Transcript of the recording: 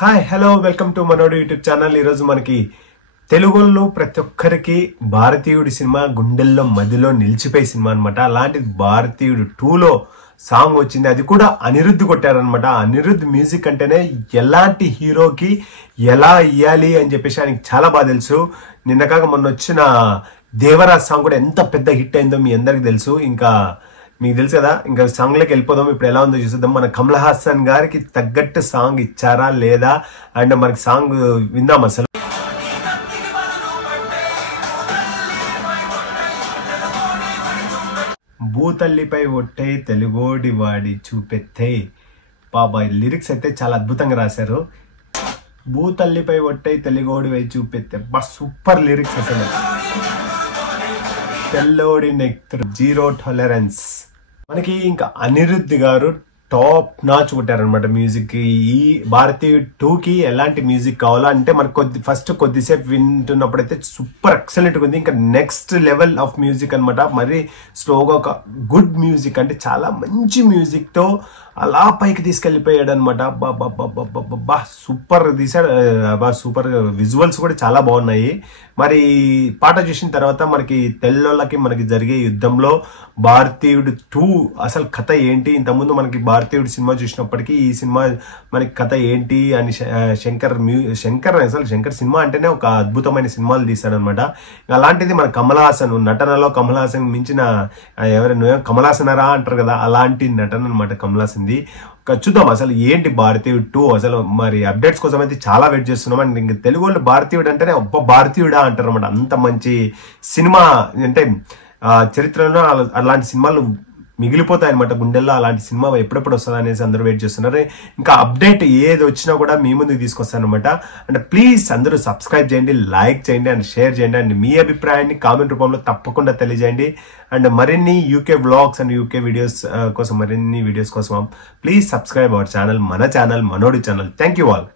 Hi hello welcome to మనోడు YouTube channel. ఈరోజు మనకి తెలుగులో ప్రతి ఒక్కరికి భారతీయుడి సినిమా గుండెల్లో మధ్యలో నిలిచిపోయే సినిమా అనమాట. అలాంటిది భారతీయుడు 2లో సాంగ్ వచ్చింది, అది కూడా అనిరుద్ధ్ కొట్టారనమాట. అనిరుద్ధ్ మ్యూజిక్ అంటేనే ఎలాంటి హీరోకి ఎలా ఇయ్యాలి అని చెప్పేసి ఆయనకి చాలా బాగా తెలుసు. నిన్నకాక మొన్న వచ్చిన దేవరాజ్ సాంగ్ కూడా ఎంత పెద్ద హిట్ అయిందో మీ అందరికి తెలుసు. ఇంకా మీకు తెలుసు కదా, ఇంకా సాంగ్లోకి వెళ్ళిపోదాం. ఇప్పుడు ఎలా ఉందో చూసేద్దాం. మన కమల్ హాసన్ గారికి తగ్గట్టు సాంగ్ ఇచ్చారా లేదా అండ్ మనకి సాంగ్ విందాం. అసలు భూతల్లిపై ఒట్టే తెలుగోడి వాడి చూపెత్తే బాబాయ్, లిరిక్స్ అయితే చాలా అద్భుతంగా రాశారు. భూతల్లిపై ఒట్టే తెలుగోడి వై చూపెత్తే బా సూపర్ లిరిక్స్ అసలు. తెల్లోడి నెక్ జీరో టాలరెన్స్. మనకి ఇంకా అనిరుద్ధ్ గారు టాప్ నాచ్ కొట్టారనమాట మ్యూజిక్. ఈ భారతీయుడు 2కి ఎలాంటి మ్యూజిక్ కావాలో అంటే మనకు ఫస్ట్ కొద్దిసేపు వింటున్నప్పుడు అయితే సూపర్ ఎక్సలెంట్గా ఉంది. ఇంకా నెక్స్ట్ లెవెల్ ఆఫ్ మ్యూజిక్ అనమాట. మరి స్లోగా ఒక గుడ్ మ్యూజిక్ అంటే చాలా మంచి మ్యూజిక్తో అలా పైకి తీసుకెళ్ళిపోయాడు అనమాట. బా సూపర్ తీసాడు. సూపర్ విజువల్స్ కూడా చాలా బాగున్నాయి. మరి పాట చూసిన తర్వాత మనకి తెల్లోళ్ళకి మనకి జరిగే యుద్ధంలో భారతీయుడు 2 అసలు కథ ఏంటి, ఇంతకుముందు మనకి భారతీయుడు సినిమా చూసినప్పటికీ ఈ సినిమా మనకి కథ ఏంటి అని శంకర్ సినిమా అంటేనే ఒక అద్భుతమైన సినిమాలు తీశాడనమాట. అలాంటిది మన కమల్ హాసన్ నటనలో కమల్ హాసన్ మించిన ఎవరైనా కమల్ హాసనరా అంటారు కదా, అలాంటి నటన అనమాట కమల్ హాసన్. చూద్దాం అసలు ఏంటి భారతీయుడు 2. అసలు మరి అప్డేట్స్ కోసం అయితే చాలా వెయిట్ చేస్తున్నాం. అండ్ ఇంక తెలుగు వాళ్ళు భారతీయుడు అంటేనే ఒక్క భారతీయుడా అంటారు అనమాట. అంత మంచి సినిమా అంటే చరిత్రలో అలాంటి సినిమాలు మిగిలిపోతాయి అనమాట గుండెల్లో. అలాంటి సినిమా ఎప్పుడెప్పుడు వస్తుంది అనేసి అందరూ వెయిట్ చేస్తున్నారు. ఇంకా అప్డేట్ ఏది వచ్చినా కూడా మీ ముందుకు తీసుకొస్తాను అనమాట. అండ్ ప్లీజ్ అందరూ సబ్స్క్రైబ్ చేయండి, లైక్ చేయండి అండ్ షేర్ చేయండి. అండ్ మీ అభిప్రాయాన్ని కామెంట్ రూపంలో తప్పకుండా తెలియజేయండి. అండ్ మరిన్ని UK vlogs and UK videos కోసం మరిన్ని వీడియోస్ కోసం ప్లీజ్ సబ్స్క్రైబ్ అవర్ ఛానల్, మన ఛానల్ మనోడి ఛానల్. Thank you all.